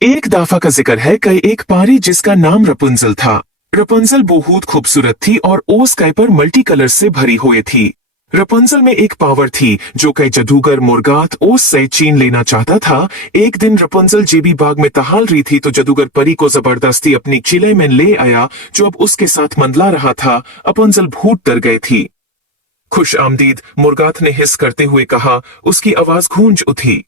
एक दाफा का जिक्र है कि एक पारी जिसका नाम रपुंजल था। रपुंजल बहुत खूबसूरत थी और ओ स्काई पर मल्टी कलर से भरी हुई थी। रपुंजल में एक पावर थी जो कई जादूगर मुर्गात ओस से छीन लेना चाहता था। एक दिन रपुंजल जेबी बाग में टहल रही थी तो जादूगर परी को जबरदस्ती अपनी किले में ले आया जो अब उसके साथ मंडला रहा था। रपुंजल भूत डर गई थी। खुश आमदीद, मुर्गात ने हिस करते हुए कहा। उसकी आवाज गूंज उठी।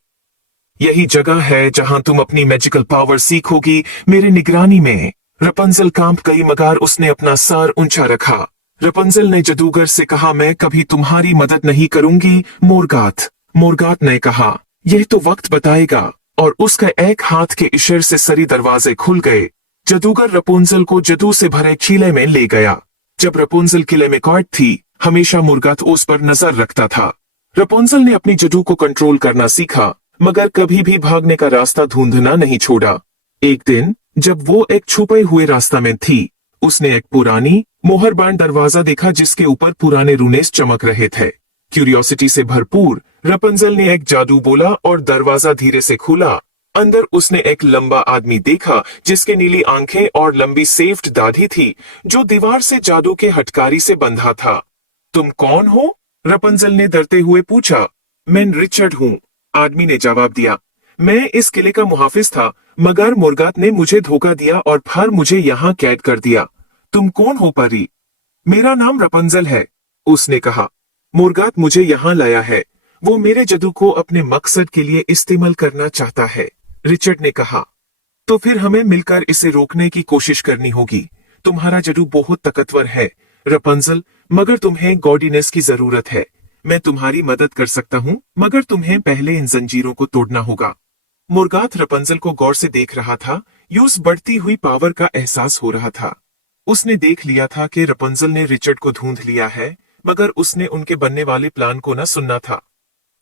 यही जगह है जहां तुम अपनी मैजिकल पावर सीखोगी, मेरे निगरानी में। रपुंजल कांप गई मगर उसने अपना सर ऊंचा रखा। रपुंजल ने जादूगर से कहा, मैं कभी तुम्हारी मदद नहीं करूंगी मोर्गात। मोर्गात ने कहा, यह तो वक्त बताएगा। और उसके एक हाथ के इशारे से सारे दरवाजे खुल गए। जादूगर रपुंजल को जादू से भरे किले में ले गया। जब रपुंजल किले में कैद थी, हमेशा मुर्गात उस पर नजर रखता था। रपुंजल ने अपनी जादू को कंट्रोल करना सीखा मगर कभी भी भागने का रास्ता ढूंढना नहीं छोड़ा। एक दिन जब वो एक छुपे हुए रास्ता में थी, उसने एक पुरानी मोहरबान दरवाजा देखा जिसके ऊपर पुराने रूनेस चमक रहे थे। क्यूरियोसिटी से भरपूर रपुंजल ने एक जादू बोला और दरवाजा धीरे से खुला। अंदर उसने एक लंबा आदमी देखा जिसके नीली आंखें और लंबी सेफ्ट दाढ़ी थी जो दीवार से जादू के हटकारी से बंधा था। तुम कौन हो? रपुंजल ने डरते हुए पूछा। मैं रिचर्ड हूँ, आदमी ने जवाब दिया। मैं इस किले का मुहाफिज था मगर मुर्गात ने मुझे धोखा दिया और फिर मुझे यहाँ कैद कर दिया। तुम कौन हो परी? मेरा नाम रपुंजल है, उसने कहा। मुर्गात मुझे यहाँ लाया है। वो मेरे जादू को अपने मकसद के लिए इस्तेमाल करना चाहता है, रिचर्ड ने कहा। तो फिर हमें मिलकर इसे रोकने की कोशिश करनी होगी। तुम्हारा जादू बहुत ताकतवर है रपुंजल, मगर तुम्हें गॉडीनेस की जरूरत है। मैं तुम्हारी मदद कर सकता हूँ मगर तुम्हें पहले इन जंजीरों को तोड़ना होगा। मुर्गात रपुंजल को गौर से देख रहा था। उस बढ़ती हुई पावर का एहसास हो रहा था। उसने देख लिया था कि रपुंजल ने रिचर्ड को ढूंढ लिया है मगर उसने उनके बनने वाले प्लान को न सुनना था।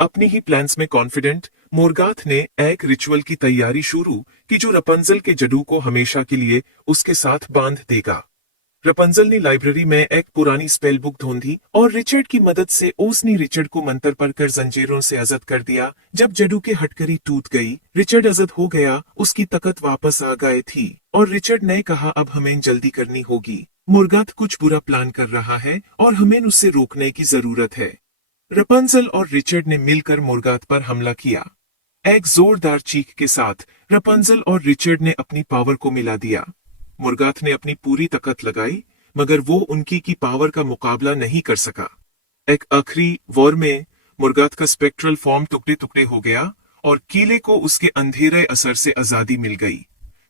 अपनी ही प्लान्स में कॉन्फिडेंट मुर्गात ने एक रिचुअल की तैयारी शुरू की जो रपुंजल के जादू को हमेशा के लिए उसके साथ बांध देगा। रपुंजल ने लाइब्रेरी में एक पुरानी स्पेल बुक ढूंढी और रिचर्ड की मदद से उसने रिचर्ड को मंत्र पढ़कर जंजीरों से आजाद कर दिया। जब जादू की हटकड़ी टूट गई, रिचर्ड आजाद हो गया, उसकी ताकत वापस आ गई थी और रिचर्ड ने कहा, अब हमें जल्दी करनी होगी। मुर्गात कुछ बुरा प्लान कर रहा है और हमें उससे रोकने की जरूरत है। रपुंजल और रिचर्ड ने मिलकर मुर्गात पर हमला किया। एक जोरदार चीख के साथ रपुंजल और रिचर्ड ने अपनी पावर को मिला दिया। मुर्गात ने अपनी पूरी ताकत लगाई मगर वो उनकी की पावर का मुकाबला नहीं कर सका। एक आखिरी वॉर में मुर्गात का स्पेक्ट्रल फॉर्म टुकड़े टुकड़े हो गया और किले को उसके अंधेरे असर से आजादी मिल गई।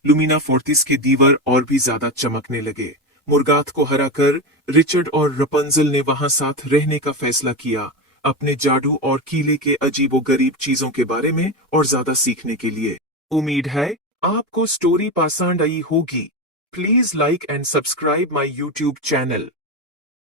लुमिना फोर्टिस के दीवार और भी ज्यादा चमकने लगे। मुर्गात को हराकर रिचर्ड और रपुंजल ने वहां साथ रहने का फैसला किया, अपने जादू और किले के अजीबोगरीब चीजों के बारे में और ज्यादा सीखने के लिए। उम्मीद है आपको स्टोरी पसंद आई होगी। Please like and subscribe my YouTube channel.